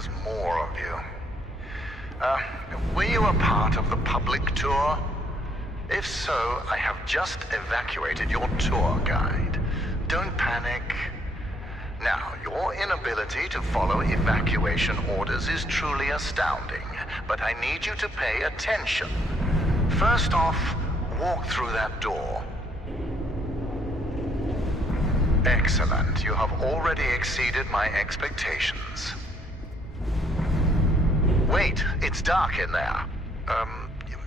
there's more of you. Were you a part of the public tour? If so, I have just evacuated your tour guide. Don't panic. Now, your inability to follow evacuation orders is truly astounding, but I need you to pay attention. First off, walk through that door. Excellent. You have already exceeded my expectations. Wait, it's dark in there.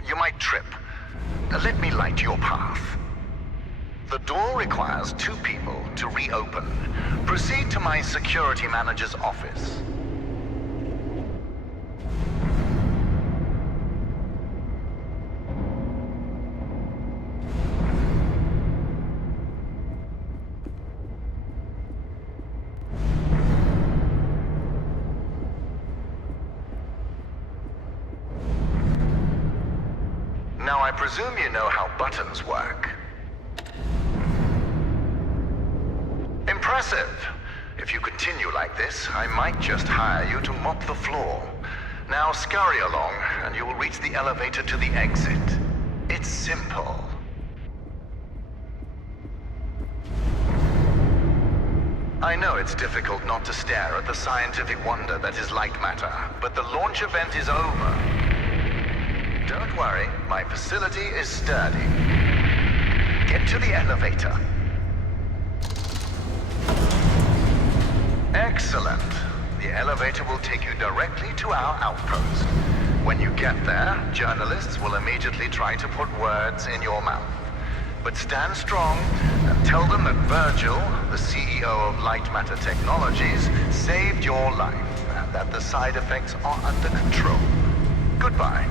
You might trip. Let me light your path. The door requires 2 people to reopen. Proceed to my security manager's office. Now, I presume you know how buttons work. Impressive. If you continue like this, I might just hire you to mop the floor. Now scurry along, and you will reach the elevator to the exit. It's simple. I know it's difficult not to stare at the scientific wonder that is Lightmatter, but the launch event is over. Don't worry, my facility is sturdy. Get to the elevator. Excellent. The elevator will take you directly to our outpost. When you get there, journalists will immediately try to put words in your mouth. But stand strong and tell them that Virgil, the CEO of Lightmatter Technologies, saved your life and that the side effects are under control. Goodbye.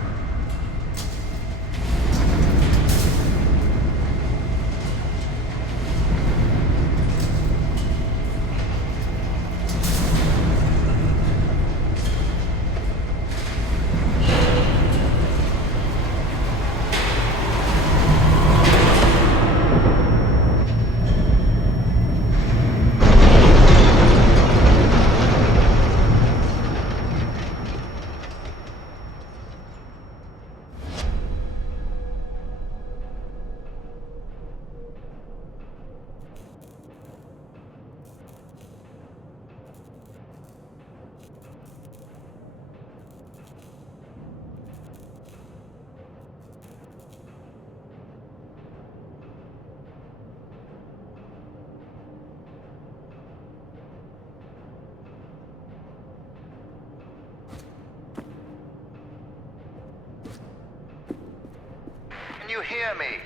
Can you hear me?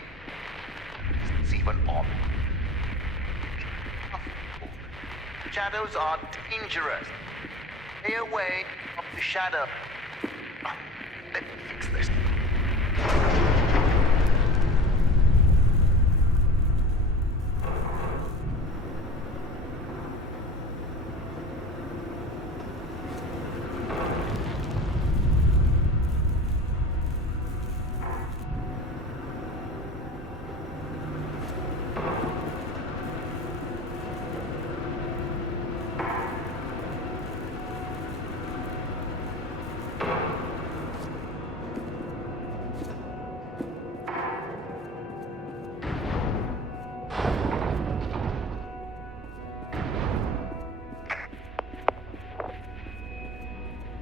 It's even on. Shadows are dangerous. Stay away from the shadow. Let me fix this.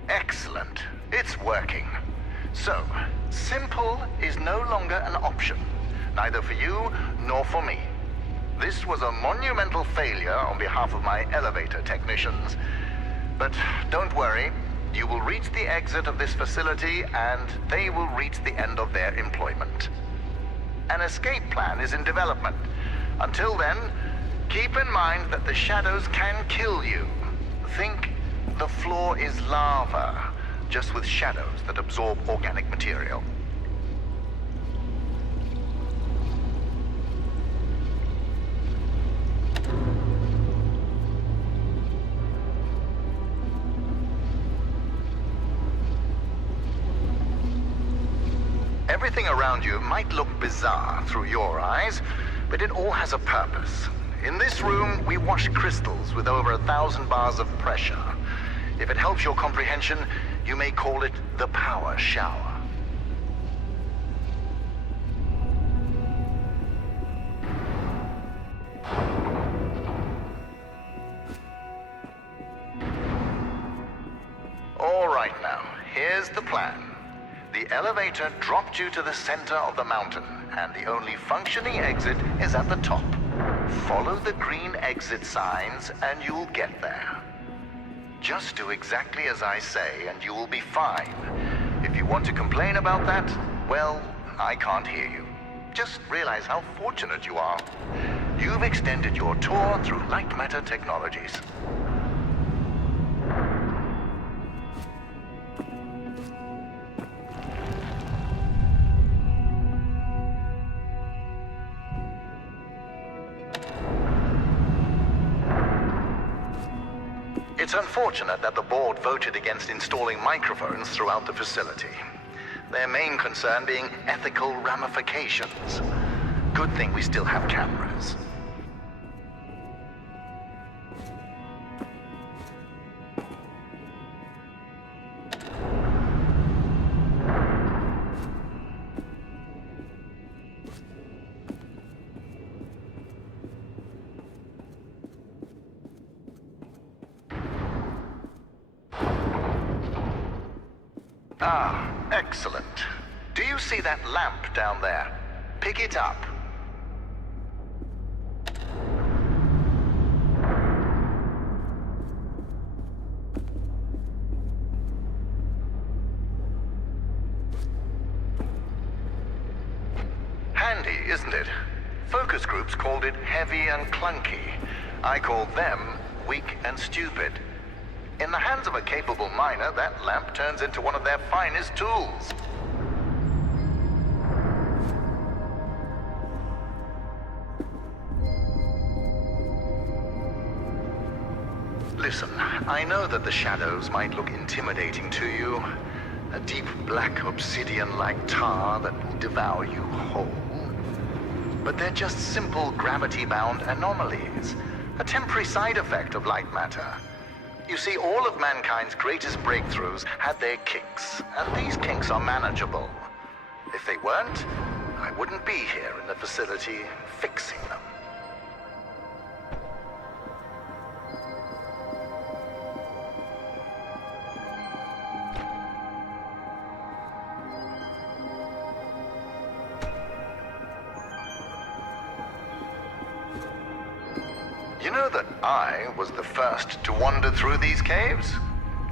Excellent. It's working. So, simple is no longer an option, neither for you nor for me. This was a monumental failure on behalf of my elevator technicians. But don't worry, you will reach the exit of this facility and they will reach the end of their employment. An escape plan is in development. Until then, keep in mind that the shadows can kill you. Think the floor is lava, just with shadows that absorb organic material. Everything around you might look bizarre through your eyes, but it all has a purpose. In this room, we wash crystals with over 1,000 bars of pressure. If it helps your comprehension, you may call it the power shower. All right now, here's the plan. The elevator dropped you to the center of the mountain, and the only functioning exit is at the top. Follow the green exit signs, and you'll get there. Just do exactly as I say, and you will be fine. If you want to complain about that, well, I can't hear you. Just realize how fortunate you are. You've extended your tour through Lightmatter Technologies. It's unfortunate that the board voted against installing microphones throughout the facility. Their main concern being ethical ramifications. Good thing we still have cameras. Ah, excellent. Do you see that lamp down there? Pick it up. Handy, isn't it? Focus groups called it heavy and clunky. I called them weak and stupid. In the hands of a capable miner, that lamp turns into one of their finest tools. Listen, I know that the shadows might look intimidating to you. A deep black obsidian-like tar that will devour you whole. But they're just simple gravity-bound anomalies. A temporary side effect of light matter. You see, all of mankind's greatest breakthroughs had their kinks, and these kinks are manageable. If they weren't, I wouldn't be here in the facility fixing them. You know that I was the first to wander through these caves?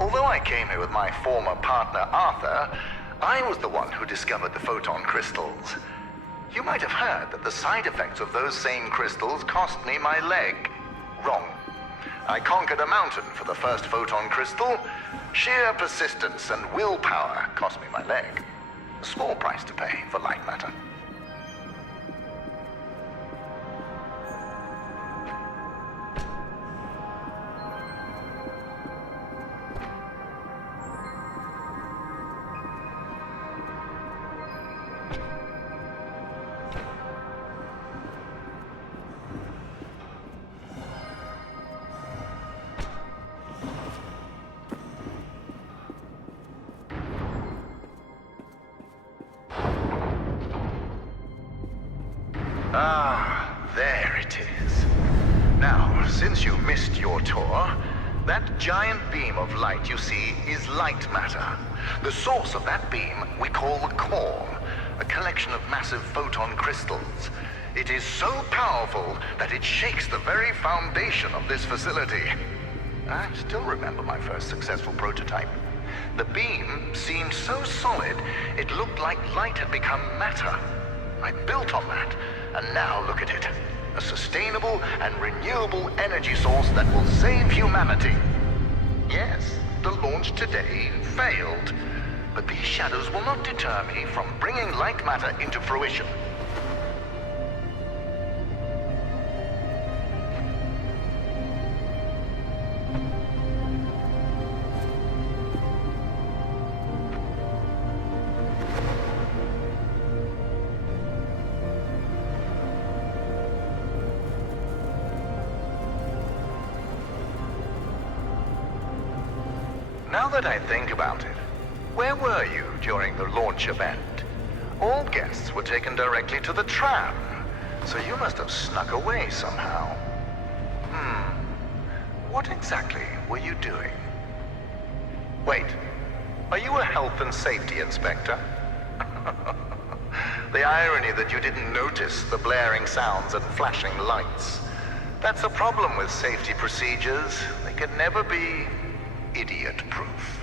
Although I came here with my former partner, Arthur, I was the one who discovered the photon crystals. You might have heard that the side effects of those same crystals cost me my leg. Wrong. I conquered a mountain for the first photon crystal. Sheer persistence and willpower cost me my leg. A small price to pay for light matter. Ah, there it is. Now, since you missed your tour, that giant beam of light you see is light matter. The source of that beam we call the core, a collection of massive photon crystals. It is so powerful that it shakes the very foundation of this facility. I still remember my first successful prototype. The beam seemed so solid, it looked like light had become matter. I built on that, and now look at it. A sustainable and renewable energy source that will save humanity. Yes, the launch today failed, but these shadows will not deter me from bringing light matter into fruition. Now that I think about it, where were you during the launch event? All guests were taken directly to the tram, so you must have snuck away somehow. What exactly were you doing? Wait, are you a health and safety inspector? The irony that you didn't notice the blaring sounds and flashing lights. That's a problem with safety procedures. They can never be idiot-proof.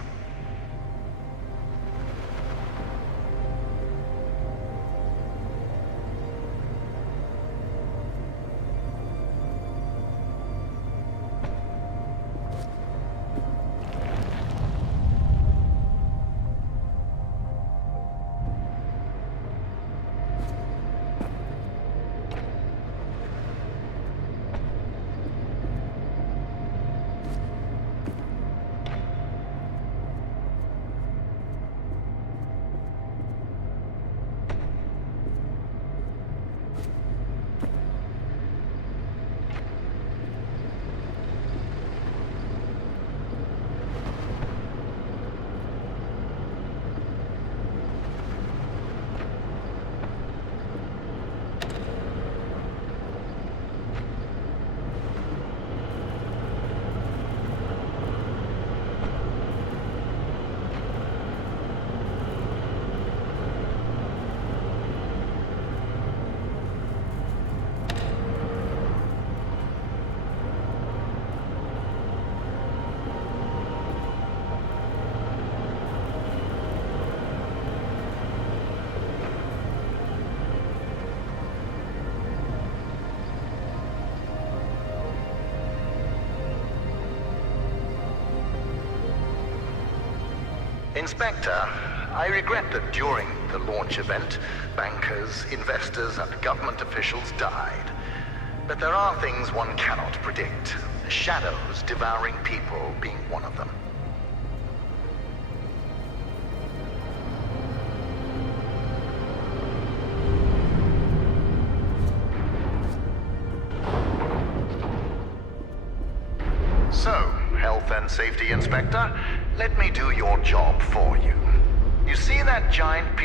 Inspector, I regret that during the launch event, bankers, investors, and government officials died. But there are things one cannot predict. Shadows devouring people being one of them. So, Health and Safety Inspector, let me do your job for you. You see that giant piece